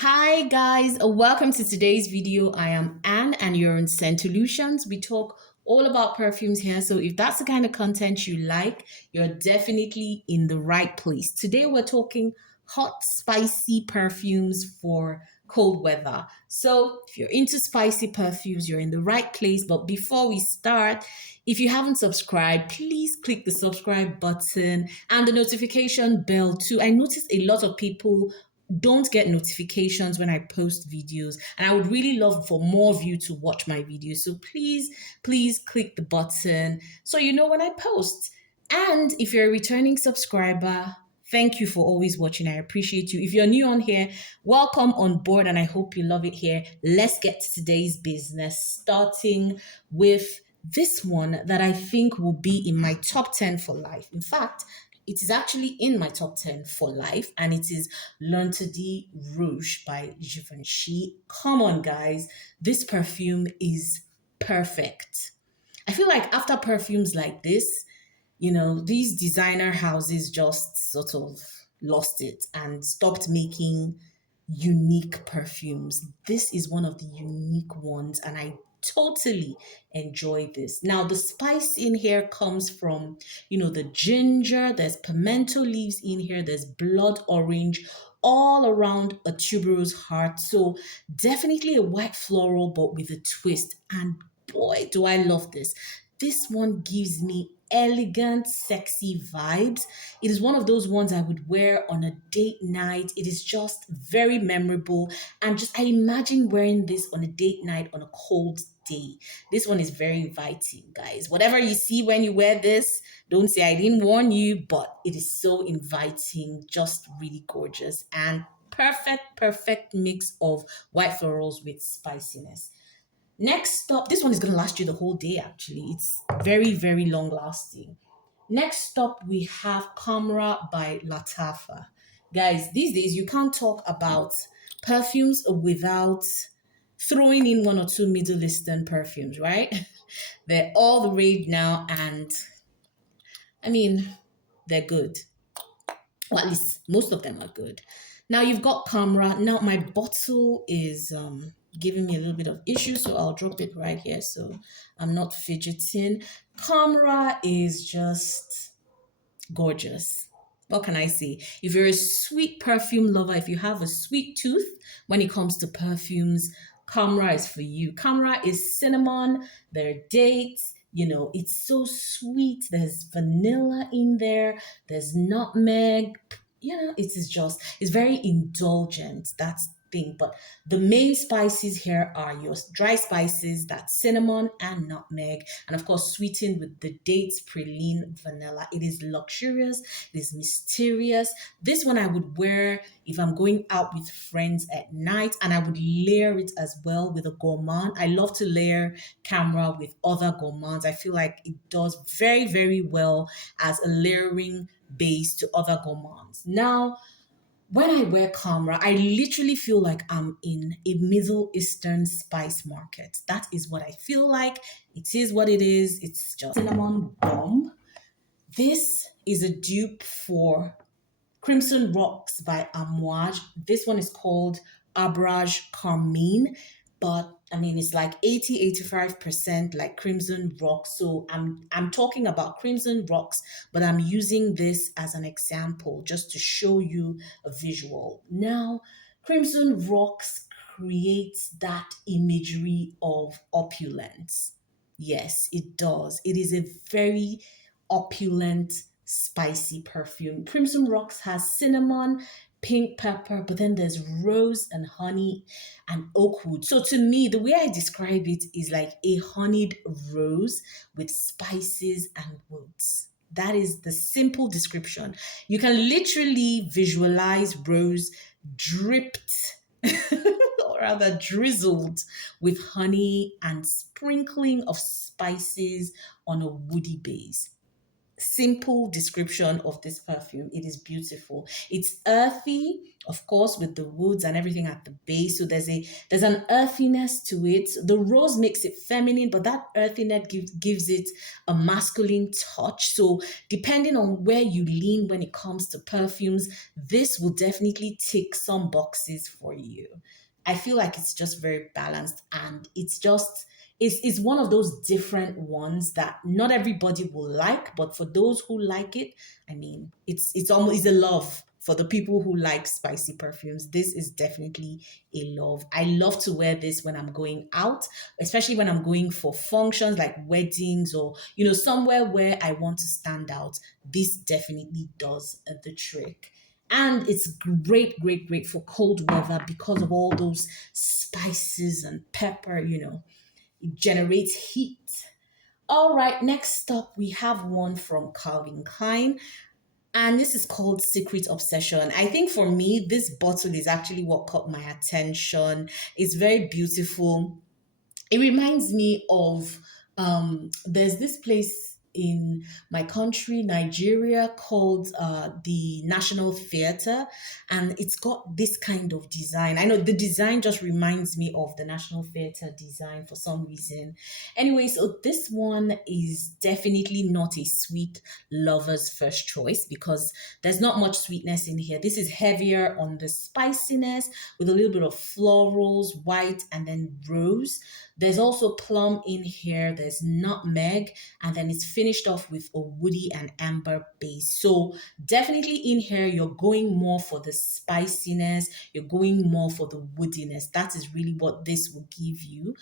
Hi guys, welcome to today's video. I am Anne and you're in Scent Solutions. We talk all about perfumes here. So if that's the kind of content you like, you're definitely in the right place. Today we're talking hot, spicy perfumes for cold weather. So if you're into spicy perfumes, you're in the right place. But before we start, if you haven't subscribed, please click the subscribe button and the notification bell too. I noticed a lot of people don't get notifications when I post videos, and I would really love for more of you to watch my videos. So please click the button so you know when I post. And if you're a returning subscriber, thank you for always watching. I appreciate you. If you're new on here, welcome on board and I hope you love it here. Let's get to today's business, starting with this one that I think will be in my top 10 for life. In fact, it is actually in my top 10 for life, and it is L'Interdit Rouge by Givenchy. Come on, guys. This perfume is perfect. I feel like after perfumes like this, these designer houses just sort of lost it and stopped making unique perfumes. This is one of the unique ones, and I totally enjoy this. Now, the spice in here comes from, the ginger, there's pimento leaves in here, there's blood orange, all around a tuberose heart. So, definitely a white floral, but with a twist. And boy, do I love this. This one gives me elegant, sexy vibes. It is one of those ones I would wear on a date night. It is just very memorable. And just, I imagine wearing this on a date night on a cold day. This one is very inviting, guys. Whatever you see when you wear this, don't say I didn't warn you, but it is so inviting, just really gorgeous and perfect mix of white florals with spiciness. Next up, this one is going to last you the whole day, actually. It's very long lasting. Next up, we have Camera by Latafa. Guys, these days you can't talk about perfumes without throwing in one or two Middle Eastern perfumes, right? They're all the rage now, and I mean, they're good. Or at least most of them are good. Now you've got camera. Now my bottle is giving me a little bit of issue, so I'll drop it right here so I'm not fidgeting. Camera is just gorgeous. What can I say? If you're a sweet perfume lover, if you have a sweet tooth when it comes to perfumes, Camera is for you. Camera is cinnamon, there are dates, it's so sweet. There's vanilla in there, there's nutmeg. It's very indulgent. That's thing. But the main spices here are your dry spices, that's cinnamon and nutmeg, and of course sweetened with the dates, praline, vanilla. It is luxurious, it is mysterious. This one I would wear if I'm going out with friends at night, and I would layer it as well with a gourmand. I love to layer camera with other gourmands. I feel like it does very well as a layering base to other gourmands. Now, when I wear camera, I literally feel like I'm in a Middle Eastern spice market. That is what I feel like. It is what it is. It's just cinnamon bomb. This is a dupe for Crimson Rocks by Amouage. This one is called Abrage Carmine, but I mean it's like 85% like Crimson Rocks. So I'm talking about Crimson Rocks, but I'm using this as an example just to show you a visual. Now, Crimson Rocks creates that imagery of opulence. Yes, it does. It is a very opulent, spicy perfume. Crimson Rocks has cinnamon, pink pepper, but then there's rose and honey and oak wood. So to me, the way I describe it is like a honeyed rose with spices and woods. That is the simple description. You can literally visualize rose dripped or rather drizzled with honey and sprinkling of spices on a woody base. simple description of this perfume. It is beautiful. It's earthy, of course, with the woods and everything at the base. So there's an earthiness to it. The rose makes it feminine, but that earthiness gives it a masculine touch. So depending on where you lean when it comes to perfumes, this will definitely tick some boxes for you. I feel like it's just very balanced, and it's one of those different ones that not everybody will like, but for those who like it, I mean, it's almost it's a love. For the people who like spicy perfumes, this is definitely a love. I love to wear this when I'm going out, especially when I'm going for functions like weddings, or somewhere where I want to stand out. This definitely does the trick. And it's great, great, great for cold weather because of all those spices and pepper. It generates heat. All right, next up, we have one from Calvin Klein, and this is called Secret Obsession. I think for me, this bottle is actually what caught my attention. It's very beautiful. It reminds me of there's this place in my country, Nigeria, called the National Theatre, and it's got this kind of design. I know the design just reminds me of the National Theatre design for some reason. Anyway, so this one is definitely not a sweet lover's first choice because there's not much sweetness in here. This is heavier on the spiciness with a little bit of florals, white, and then rose. There's also plum in here, there's nutmeg, and then it's finished off with a woody and amber base. So definitely in here, you're going more for the spiciness, you're going more for the woodiness. That is really what this will give you.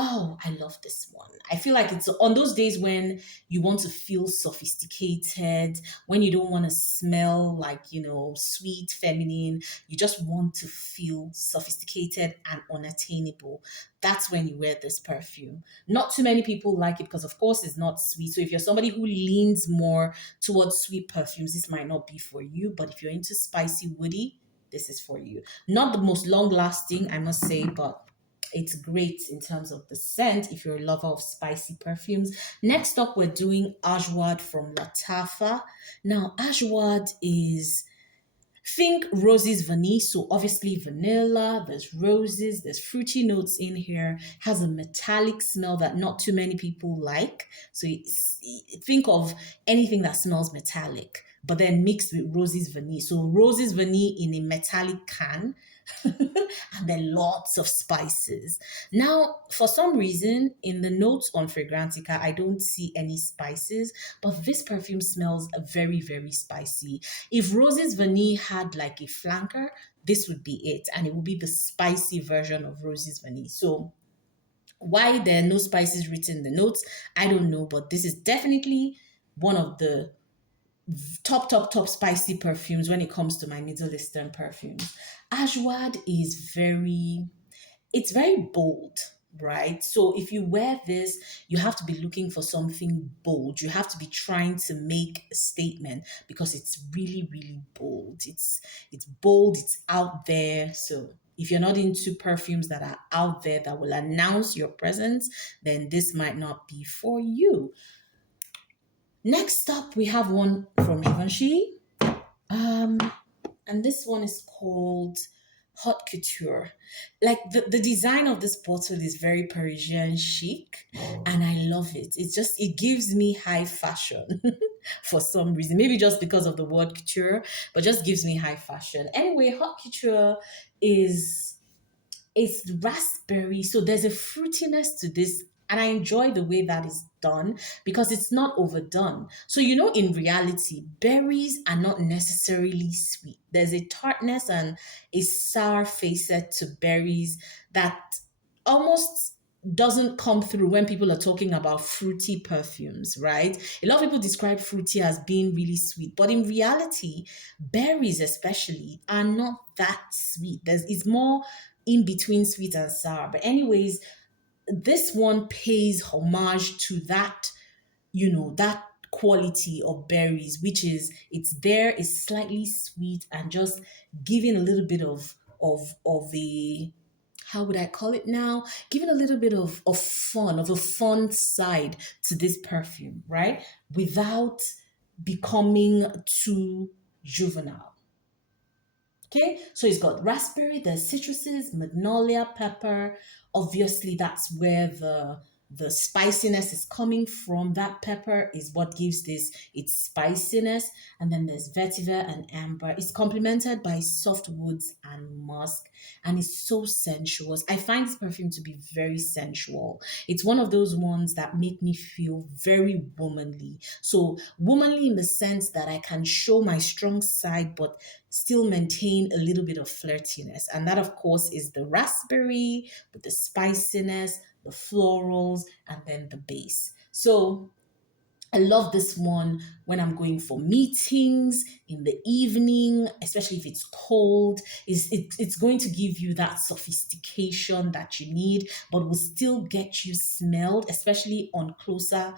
Oh, I love this one. I feel like it's on those days when you want to feel sophisticated, when you don't want to smell like, sweet, feminine. You just want to feel sophisticated and unattainable. That's when you wear this perfume. Not too many people like it because, of course, it's not sweet. So if you're somebody who leans more towards sweet perfumes, this might not be for you. But if you're into spicy, woody, this is for you. Not the most long lasting, I must say, but it's great in terms of the scent if you're a lover of spicy perfumes. Next up, we're doing Ajwad from Latafa. Now, Ajwad is think roses vanille, so obviously vanilla, there's roses, there's fruity notes in here, has a metallic smell that not too many people like. So think of anything that smells metallic, but then mixed with roses vanille. So roses vanille in a metallic can, and then lots of spices. Now, for some reason, in the notes on Fragrantica, I don't see any spices, but this perfume smells very, very spicy. If Roses Vanille had like a flanker, this would be it, and it would be the spicy version of Roses Vanille. So, why there are no spices written in the notes, I don't know, but this is definitely one of the top, top, top spicy perfumes when it comes to my Middle Eastern perfumes. Ajwad is it's very bold, right? So if you wear this, you have to be looking for something bold. You have to be trying to make a statement because it's really, really bold. It's bold, it's out there. So if you're not into perfumes that are out there that will announce your presence, then this might not be for you. Next up, we have one from Givenchy. Um, and this one is called Haute Couture. Like the design of this bottle is very Parisian chic, and I love it. It gives me high fashion for some reason. Maybe just because of the word couture, but just gives me high fashion. Anyway, Haute Couture is it's raspberry, so there's a fruitiness to this, and I enjoy the way that is done because it's not overdone. So in reality, berries are not necessarily sweet. There's a tartness and a sour facet to berries that almost doesn't come through when people are talking about fruity perfumes, right? A lot of people describe fruity as being really sweet, but in reality, berries especially are not that sweet. It's more in between sweet and sour. But anyways, this one pays homage to that quality of berries, which is it's there, it's slightly sweet and just giving a little bit of a how would I call it now? Giving a little bit of a fun side to this perfume, right? Without becoming too juvenile. Okay, so it's got raspberry, there's citruses, magnolia, pepper. Obviously, that's where the spiciness is coming from. That pepper is what gives this its spiciness. And then there's vetiver and amber. It's complemented by soft woods and musk, and it's so sensuous. I find this perfume to be very sensual. It's one of those ones that make me feel very womanly. So womanly in the sense that I can show my strong side, but still maintain a little bit of flirtiness. And that, of course, is the raspberry with the spiciness, the florals, and then the base. So I love this one when I'm going for meetings in the evening, especially if it's cold. It's going to give you that sophistication that you need, but will still get you smelled, especially on closer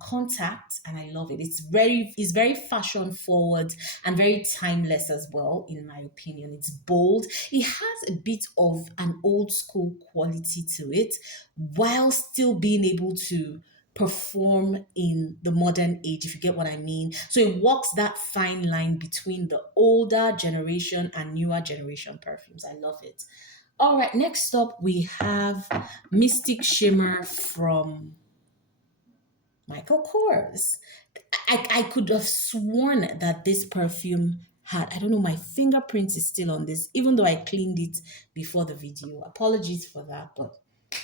contact. And I love it. It's very fashion forward and very timeless as well, in my opinion. It's bold. It has a bit of an old school quality to it, while still being able to perform in the modern age, if you get what I mean. So it walks that fine line between the older generation and newer generation perfumes. I love it. All right, next up we have Mystic Shimmer from Michael Kors. I could have sworn that this perfume had, I don't know, my fingerprint is still on this, even though I cleaned it before the video. Apologies for that, but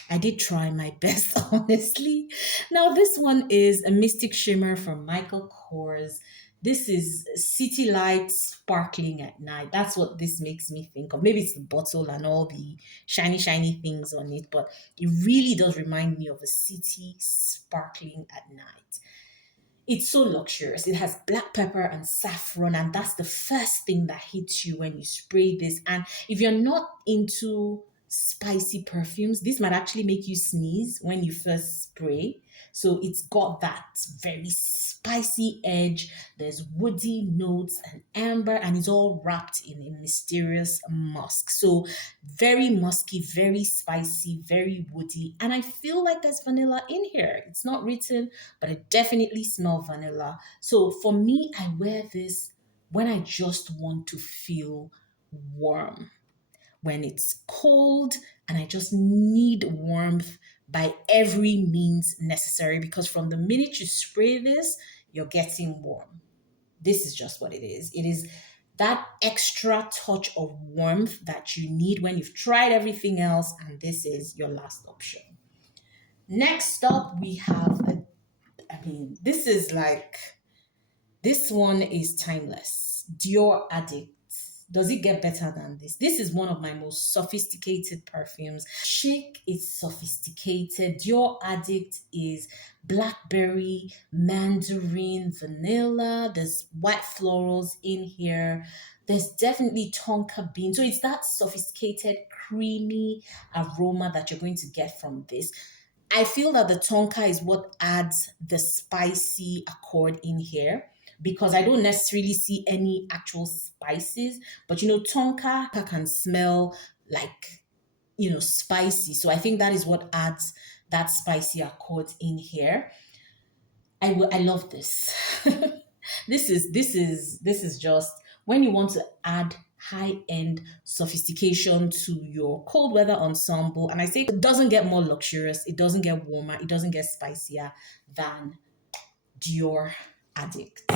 I did try my best, honestly. Now, this one is a Mystic Shimmer from Michael Kors. This is City Lights sparkling at night. That's what this makes me think of. Maybe it's the bottle and all the shiny, shiny things on it, but it really does remind me of a city sparkling at night. It's so luxurious. It has black pepper and saffron, and that's the first thing that hits you when you spray this. And if you're not into spicy perfumes, this might actually make you sneeze when you first spray. So it's got that very spicy edge. There's woody notes and amber, and it's all wrapped in a mysterious musk. So very musky, very spicy, very woody. And I feel like there's vanilla in here. It's not written, but I definitely smell vanilla. So for me, I wear this when I just want to feel warm, when it's cold and I just need warmth by every means necessary, because from the minute you spray this, you're getting warm. This is just what it is. It is that extra touch of warmth that you need when you've tried everything else, and this is your last option. Next up, we have this is like, this one is timeless. Dior Addict. Does it get better than this? This is one of my most sophisticated perfumes. Chic is sophisticated. Dior Addict is blackberry, mandarin, vanilla. There's white florals in here. There's definitely tonka bean. So it's that sophisticated, creamy aroma that you're going to get from this. I feel that the tonka is what adds the spicy accord in here, because I don't necessarily see any actual spices, but tonka can smell like, spicy. So I think that is what adds that spicy accord in here. I love this. This is just when you want to add high-end sophistication to your cold weather ensemble. And I say it doesn't get more luxurious, it doesn't get warmer, it doesn't get spicier than Dior Addict.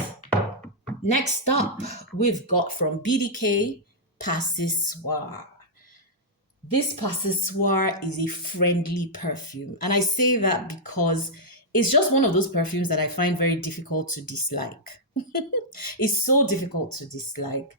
Next up, we've got from BDK Passoir. This Passoir is a friendly perfume. And I say that because it's just one of those perfumes that I find very difficult to dislike. It's so difficult to dislike.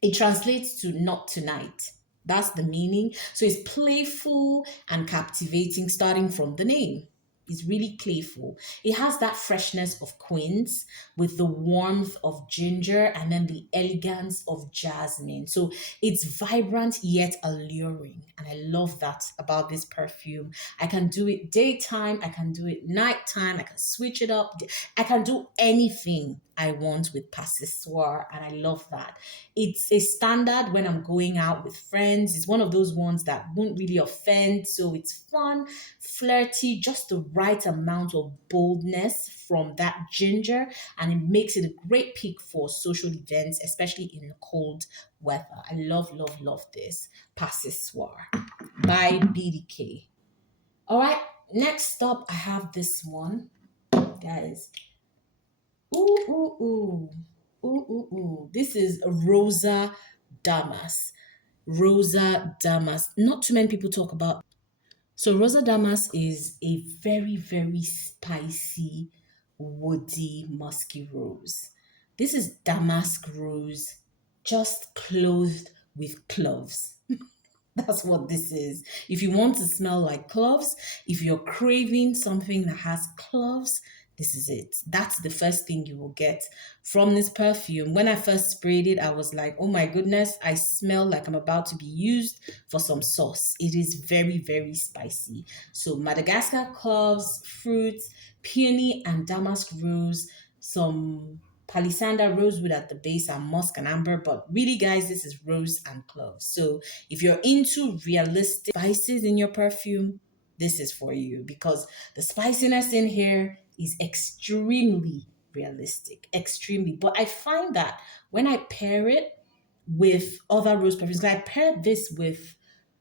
It translates to not tonight. That's the meaning. So it's playful and captivating, starting from the name. It's really playful. It has that freshness of quince with the warmth of ginger and then the elegance of jasmine. So it's vibrant yet alluring. And I love that about this perfume. I can do it daytime, I can do it nighttime, I can switch it up. I can do anything I want with Passissoir, and I love that. It's a standard when I'm going out with friends. It's one of those ones that won't really offend, so it's fun, flirty, just the right amount of boldness from that ginger, and it makes it a great pick for social events, especially in cold weather. I love, love, love this Passissoir by BDK. All right, next up, I have this one, guys. Ooh, ooh, ooh. Ooh, ooh, ooh. This is Rosa Damas. Rosa Damas. Not too many people talk about. So, Rosa Damas is a very, very spicy, woody, musky rose. This is damask rose, just clothed with cloves. That's what this is. If you want to smell like cloves, if you're craving something that has cloves, this is it. That's the first thing you will get from this perfume. When I first sprayed it, I was like, oh my goodness, I smell like I'm about to be used for some sauce. It is very, very spicy. So, Madagascar cloves, fruits, peony, and damask rose, some palisander rosewood at the base, and musk and amber. But really, guys, this is rose and cloves. So, if you're into realistic spices in your perfume, this is for you because the spiciness in here is extremely realistic, extremely. But I find that when I pair it with other rose perfumes, like I paired this with,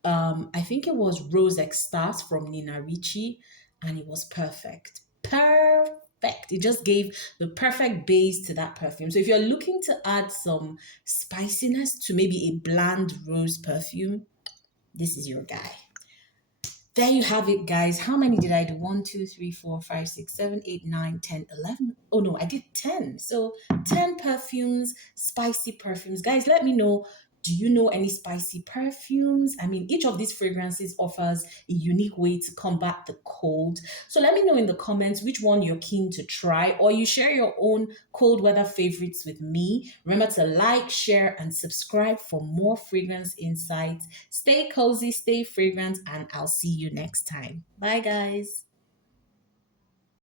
I think it was Rose Extase from Nina Ricci, and it was perfect. Perfect. It just gave the perfect base to that perfume. So if you're looking to add some spiciness to maybe a bland rose perfume, this is your guy. There you have it, guys. How many did I do? 1, 2, 3, 4, 5, 6, 7, 8, 9, 10, 11. Oh no, I did 10. So 10 perfumes, spicy perfumes. Guys, let me know. Do you know any spicy perfumes? I mean, each of these fragrances offers a unique way to combat the cold. So let me know in the comments which one you're keen to try, or you share your own cold weather favorites with me. Remember to like, share, and subscribe for more fragrance insights. Stay cozy, stay fragrant, and I'll see you next time. Bye, guys.